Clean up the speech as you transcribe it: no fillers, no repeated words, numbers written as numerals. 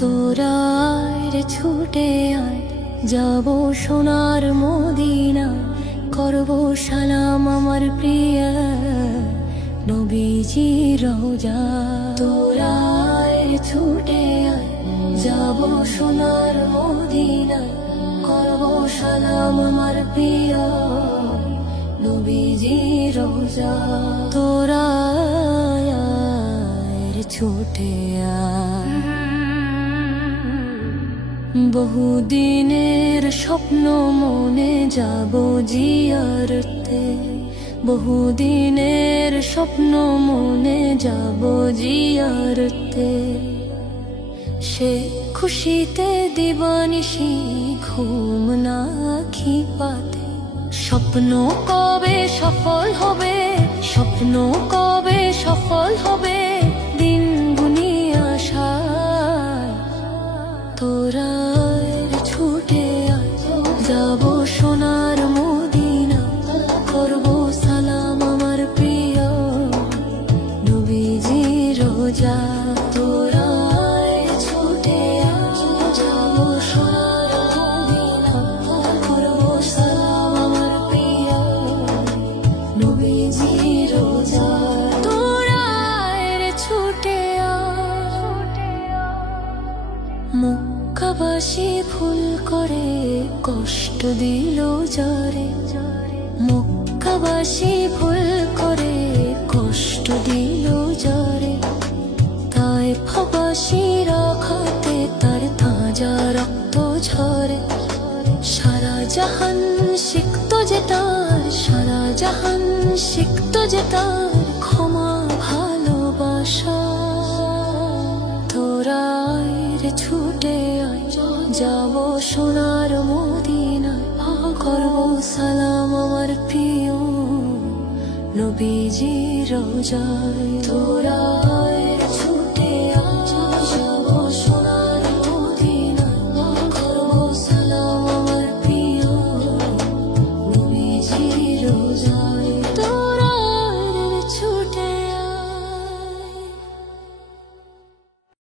তোরা রে ছুটে আয়, যাবো সোনার মদিনা, করবো সালাম আমার প্রিয় নবীজি রওজা। তোরা রে ছুটে আয়, যাবো সোনার মদিনা, করবো সালাম আমার প্রিয় নবীজি রওজা। তোরা রে ছুটে আয়। বহুদিনের স্বপ্ন মনে যাব জিয়ারতে, বহুদিনের স্বপ্ন মনে যাব জিয়ারতে। সে খুশিতে দিবানিশি ঘুম না খিপাতে, স্বপ্ন কবে সফল হবে, স্বপ্ন কবে সফল হবে, দিন গুনিয়ে আশায়। তোরা ছুটে আয়, যাবো সোনার মদিনা, করবো সালাম আমার প্রিয় নবীজি রওজা। তোরা ছুটে আয়, যাবো সোনার মদিনা, করবো সালাম আমার প্রিয় নবীজি রওজা। তোরা ছুটে আয়। মক্কাবাসী ভুল করে কষ্ট দিল যারে, মক্কাবাসী ভুল করে কষ্ট দিল যারে, তায়েফবাসী রাখাতে তার তাজা রক্ত ঝরে। সারা জাহান শিখতো যে তার, সারা জাহান শিখতো যে তার ক্ষমা ভালোবাসা। তোরা রে ছুটে আয়, যাবো সোনার মদিনা, করবো সালাম আমার প্রিয় নবীজি রওজায়। তোরা